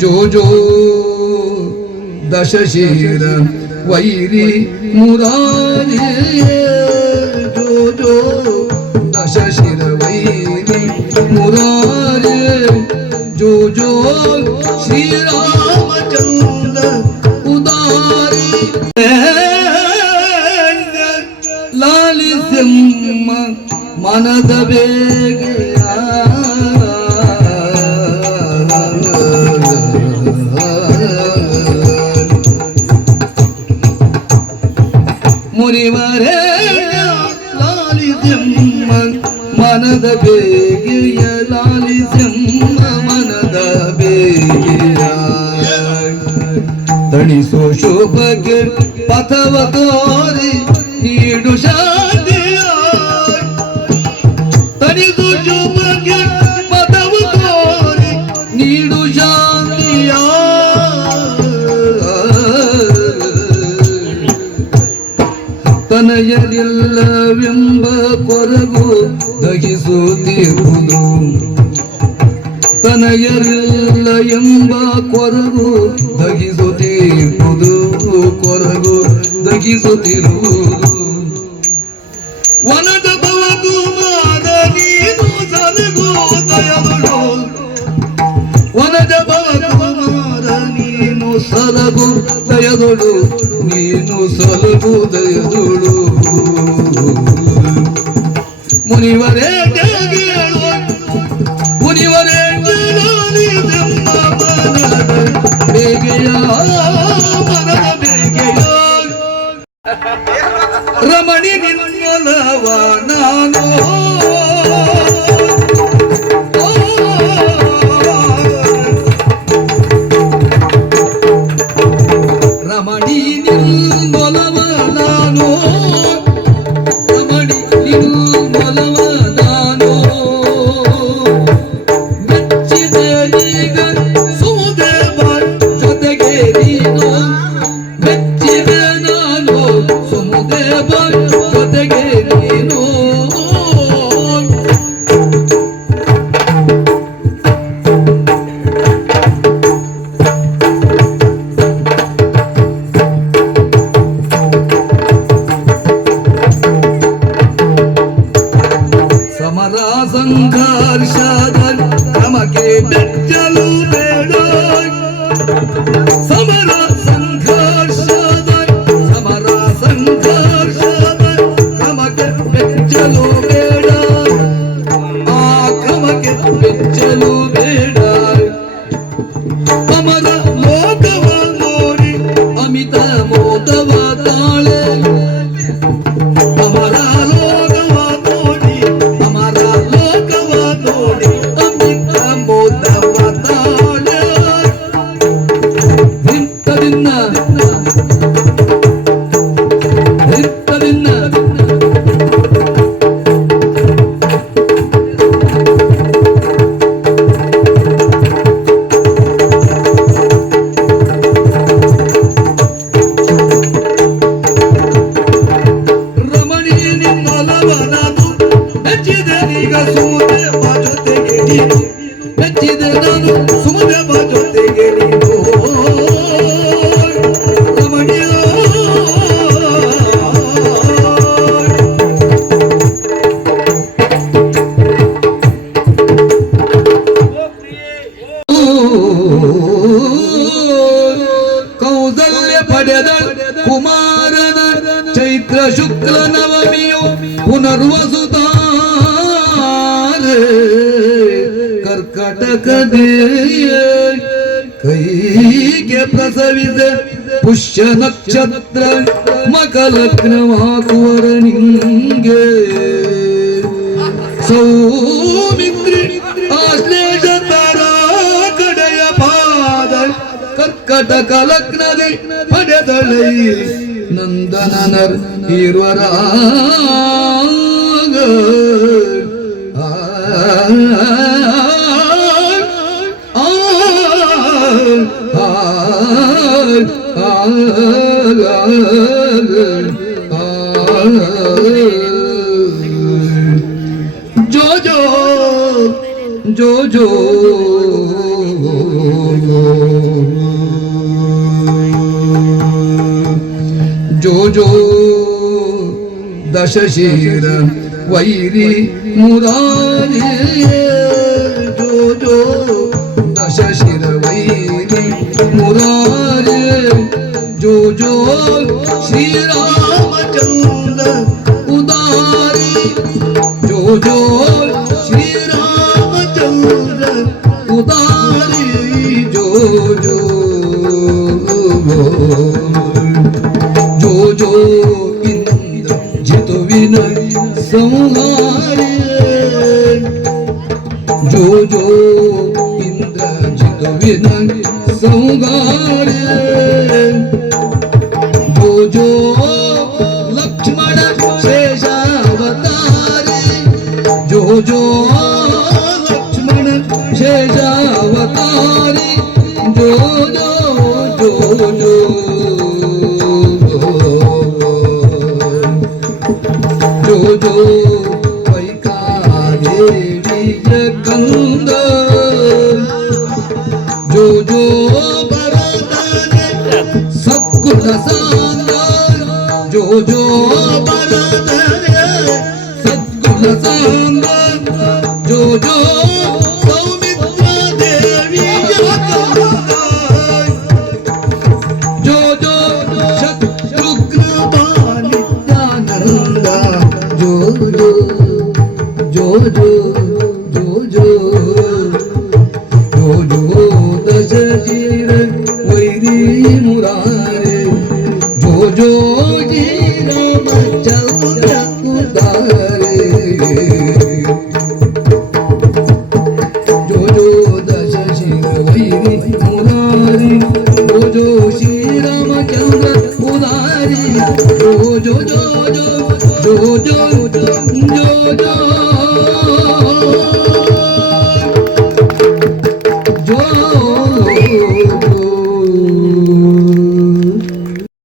جوجو دش شیر ویری مرانی جوجو دش شیر ویری مرانی جوجو شری رام چندر اداری لال سم مند بیگ ತಣಿಸೋ ಶೋಭಕ್ಕೆ ಪಥವ ತೋರಿ ನೀಡು ಶಾಂತಿಯ ತಣಿಸೋ ಶೋಭಕ್ಕೆ ಪಥವ ತೋರಿ ನೀಡು ಶಾಂತಿಯ ಕೊರಗು ದಹಿಸುತ್ತಿರುವುದು. ತನಯರಿಲ್ಲ ಎಂಬ ಕೊರಗು ದಗಿಸುತ್ತಿರುವುದು ಕೊರಗು ದಗಿಸುತ್ತಿರುವುದು ವನದ ಭವಕುಮಾರ ನೀನು ಸಲಗೋ ದಯಗಳು. ವನದ ಭವಕುಮಾರ ನೀನು ಸಲಗು ದಯದೊಳು ನೀನು ಸಲಗು ದಯದೊಳು ರಮಣಿ ನಿನ್ನಲವ ನಾನು. ರಮಣಿ ನಿನ್ನೊಲವ ಮೆಚ್ಚಿದೆ ಈಗ ಸುಮದೇವ ಜೊತೆಗೆ ನೀನು ಮೆಚ್ಚಿದೆ ನಾನು ಸುಮದೇವ ಜೊತೆಗೆ ನೀನು ರಮಣಿಯ ಕೌಸಲ್ಯ ಪಡೆದ ಕುಮಾರನ ಚೈತ್ರ ಶುಕ್ಲ ನವಮಿಯು ಪುನರ್ವಸುತ ಕರ್ಕಟಕದೇ ಕೈಗೆ ಪ್ರಸವಿಸ ಪುಷ್ಯ ನಕ್ಷತ್ರ ಮಕಲಗ್ನವಾಗುವರ ನಿಂಗೆ. ಸೌಮಿತ್ರಿ ಆಶ್ಲೇಷ ತಾರಾ ಕಡೆಯ ಪಾದ ಕರ್ಕಟಕ ಲಗ್ನದಿ ಪಡೆದಳೈ. ನಂದನನರ್ ಈರ್ವರ ಆ, ಆ, জোজো জোজো জোজো दशशीर वैरी मुरारी जो जो दशशीर वैरी मुरारी जो जो श्री रामचंद्र उदारी जो जो श्री रामचंद्र उदारी जो जो जो जो जित विन संहारे जो जो इंद्र जित विन संहार भजो लक्ष्मण शेषावतारी जो जो जो जो जो जो वैका देवी कंद जो जो सत्कुल सांग जो जो बरदान हसांगा जो जो सौमित्रा देवी जो जो शत्रुघ्न बालित्यानंदा वैरी मुरारे जो जो जी do do do do